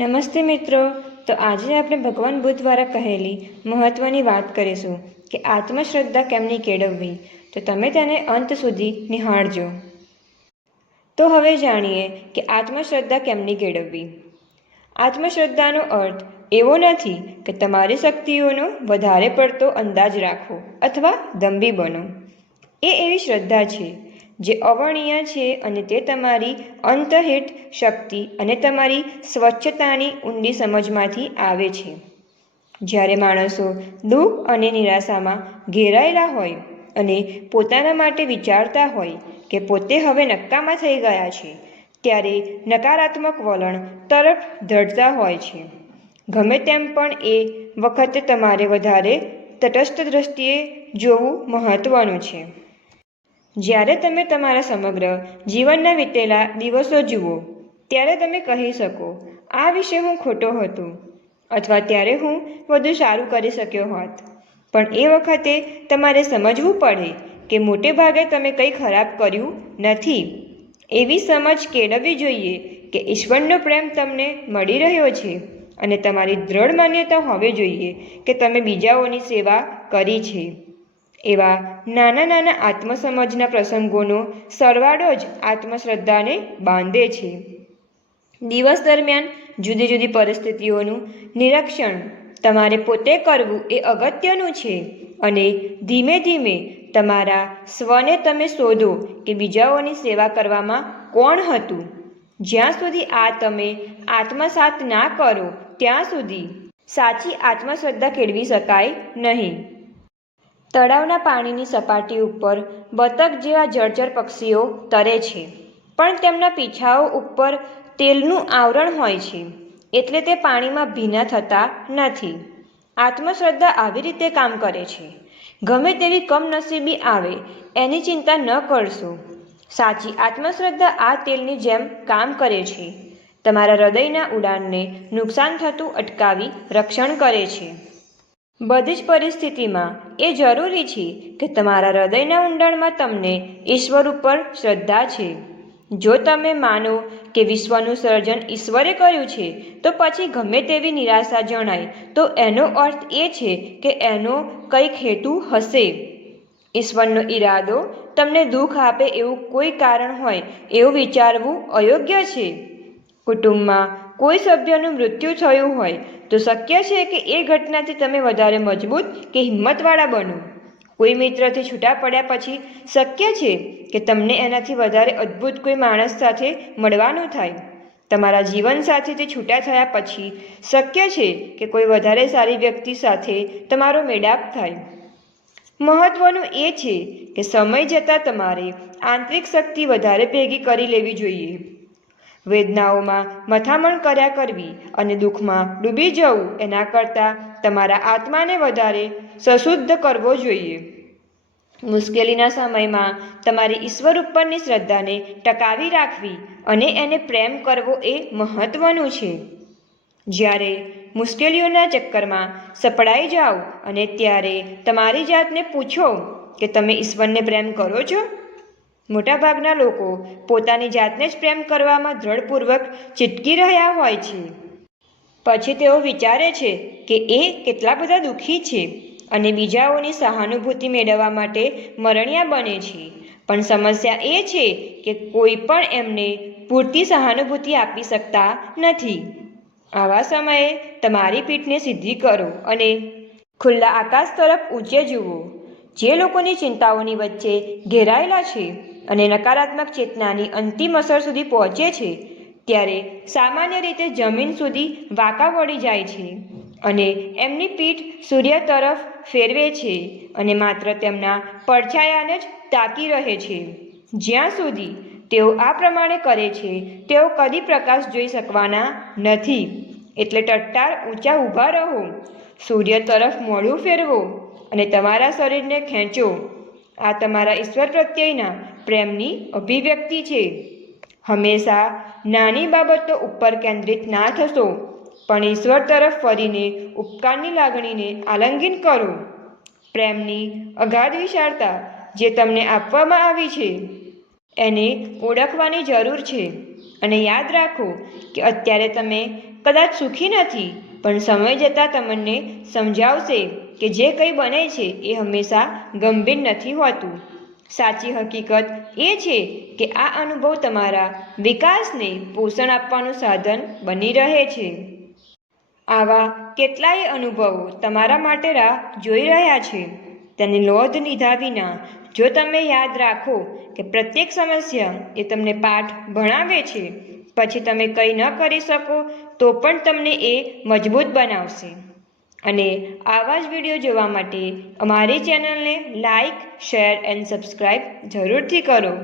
નમસ્તે મિત્રો. તો આજે આપણે ભગવાન બુદ્ધ દ્વારા કહેલી મહત્ત્વની વાત કરીશું કે આત્મશ્રદ્ધા કેમની કેળવવી. તો તમે તેને અંત સુધી નિહાળજો. તો હવે જાણીએ કે આત્મશ્રદ્ધા કેમની કેળવવી. આત્મશ્રદ્ધાનો અર્થ એવો નથી કે તમારી શક્તિઓનો વધારે પડતો અંદાજ રાખો અથવા દંભી બનો. એ એવી શ્રદ્ધા છે જે અવર્ણનીય છે અને તે તમારી અંતર્હિત શક્તિ અને તમારી સ્વચ્છતાની ઊંડી સમજમાંથી આવે છે. જ્યારે માણસો દુઃખ અને નિરાશામાં ઘેરાયેલા હોય અને પોતાના માટે વિચારતા હોય કે પોતે હવે નકામા થઈ ગયા છે, ત્યારે નકારાત્મક વલણ તરફ ધડતા હોય છે. ગમે તેમ પણ એ વખતે તમારે વધારે તટસ્થ દ્રષ્ટિએ જોવું મહત્વનું છે. જ્યારે તમે તમારા સમગ્ર જીવનના વીતેલા દિવસો જુઓ, ત્યારે તમે કહી શકો, આ વિશે હું ખોટો હતો, અથવા ત્યારે હું વધુ સારું કરી શક્યો હોત. પણ એ વખતે તમારે સમજવું પડે કે મોટે ભાગે તમે કંઈ ખરાબ કર્યું નથી. એવી સમજ કેળવવી જોઈએ કે ઈશ્વરનો પ્રેમ તમને મળી રહ્યો છે અને તમારી દ્રઢ માન્યતા હોવી જોઈએ કે તમે બીજાઓની સેવા કરી છે. એવા નાના નાના આત્મસમજના પ્રસંગોનો સરવાળો જ આત્મશ્રદ્ધાને બાંધે છે. દિવસ દરમિયાન જુદી જુદી પરિસ્થિતિઓનું નિરીક્ષણ તમારે પોતે કરવું એ અગત્યનું છે અને ધીમે ધીમે તમારા સ્વને તમે શોધો કે બીજાઓની સેવા કરવામાં કોણ હતું. જ્યાં સુધી આ તમે આત્મસાત ના કરો ત્યાં સુધી સાચી આત્મશ્રદ્ધા કેળવી શકાય નહીં. તળાવના પાણીની સપાટી ઉપર બતક જેવા જળચર પક્ષીઓ તરે છે, પણ તેમના પીછાઓ ઉપર તેલનું આવરણ હોય છે, એટલે તે પાણીમાં ભીના થતા નથી. આત્મશ્રદ્ધા આવી રીતે કામ કરે છે. ગમે તેવી કમનસીબી આવે એની ચિંતા ન કરશો. સાચી આત્મશ્રદ્ધા આ તેલની જેમ કામ કરે છે. તમારા હૃદયના ઉડાનને નુકસાન થતું અટકાવી રક્ષણ કરે છે. બધી જ પરિસ્થિતિમાં એ જરૂરી છે કે તમારા હૃદયના ઊંડાણમાં તમને ઈશ્વર ઉપર શ્રદ્ધા છે. જો તમે માનો કે વિશ્વનું સર્જન ઈશ્વરે કર્યું છે, તો પછી ગમે તેવી નિરાશા જણાય તો એનો અર્થ એ છે કે એનો કંઈક હેતુ હશે. ઈશ્વરનો ઈરાદો તમને દુઃખ આપે એવું કોઈ કારણ હોય એવું વિચારવું અયોગ્ય છે. કુટુંબમાં કોઈ સભ્યનું મૃત્યુ થયું હોય તો શક્ય છે કે એ ઘટનાથી તમે વધારે મજબૂત કે હિંમતવાળા બનો. કોઈ મિત્રથી છૂટા પડ્યા પછી શક્ય છે કે તમને એનાથી વધારે અદ્ભુત કોઈ માણસ સાથે મળવાનું થાય. તમારા જીવનસાથીથી છૂટા થયા પછી શક્ય છે કે કોઈ વધારે સારી વ્યક્તિ સાથે તમારો મેળાપ થાય. મહત્વનું એ છે કે સમય જતાં તમારે આંતરિક શક્તિ વધારે ભેગી કરી લેવી જોઈએ. વેદનાઓમાં મથામણ કર્યા કરવી અને દુઃખમાં ડૂબી જવું એના કરતાં તમારા આત્માને વધારે સશુદ્ધ કરવો જોઈએ. મુશ્કેલીના સમયમાં તમારી ઈશ્વર ઉપરની શ્રદ્ધાને ટકાવી રાખવી અને એને પ્રેમ કરવો એ મહત્વનું છે. જ્યારે મુશ્કેલીઓના ચક્કરમાં સપડાઈ જાઓ અને ત્યારે તમારી જાતને પૂછો કે તમે ઈશ્વરને પ્રેમ કરો છો. મોટાભાગના લોકો પોતાની જાતને જ પ્રેમ કરવામાં દ્રઢપૂર્વક ચીટકી રહ્યા હોય છે. પછી તેઓ વિચારે છે કે એ કેટલા બધા દુઃખી છે અને બીજાઓની સહાનુભૂતિ મેળવવા માટે મરણિયા બને છે. પણ સમસ્યા એ છે કે કોઈ પણ એમને પૂરતી સહાનુભૂતિ આપી શકતા નથી. આવા સમયે તમારી પીઠને સીધી કરો અને ખુલ્લા આકાશ તરફ ઊંચે જુઓ. જે લોકોની ચિંતાઓની વચ્ચે ઘેરાયેલા છે અને નકારાત્મક ચેતનાની અંતિમ અસર સુધી પહોંચે છે, ત્યારે સામાન્ય રીતે જમીન સુધી વાંકા વળી જાય છે અને એમની પીઠ સૂર્ય તરફ ફેરવે છે અને માત્ર તેમના પડછાયાને જ તાકી રહે છે. જ્યાં સુધી તેઓ આ પ્રમાણે કરે છે, તેઓ કદી પ્રકાશ જોઈ શકવાના નથી. એટલે ટટ્ટાર ઊંચા ઊભા રહો, સૂર્ય તરફ મોઢું ફેરવો અને તમારા શરીરને ખેંચો. આ તમારા ઈશ્વર પ્રત્યેના પ્રેમની અભિવ્યક્તિ છે. હંમેશા નાની બાબતો ઉપર કેન્દ્રિત ના થશો, પણ ઈશ્વર તરફ ફરીને ઉપકારની લાગણીને આલિંગન કરો. પ્રેમની અગાધ વિશાળતા જે તમને આપવામાં આવી છે એને ઓળખવાની જરૂર છે અને યાદ રાખો કે અત્યારે તમે કદાચ સુખી નથી, પણ સમય જતાં તમને સમજાવશે કે જે કંઈ બને છે એ હંમેશા ગંભીર નથી હોતું. સાચી હકીકત એ છે કે આ અનુભવ તમારા વિકાસને પોષણ આપવાનું સાધન બની રહે છે. આવા કેટલાય અનુભવો તમારા માટે રાહ જોઈ રહ્યા છે. તેની નોંધ લીધા વિના જો તમે યાદ રાખો કે પ્રત્યેક સમસ્યા એ તમને પાઠ ભણાવે છે, પછી તમે કંઈ ન કરી શકો તો પણ તમને એ મજબૂત બનાવશે. અને આવા જ વિડીયો જોવા માટે અમારી ચેનલને લાઈક, શેર એન્ડ સબસ્ક્રાઈબ જરૂરથી કરો.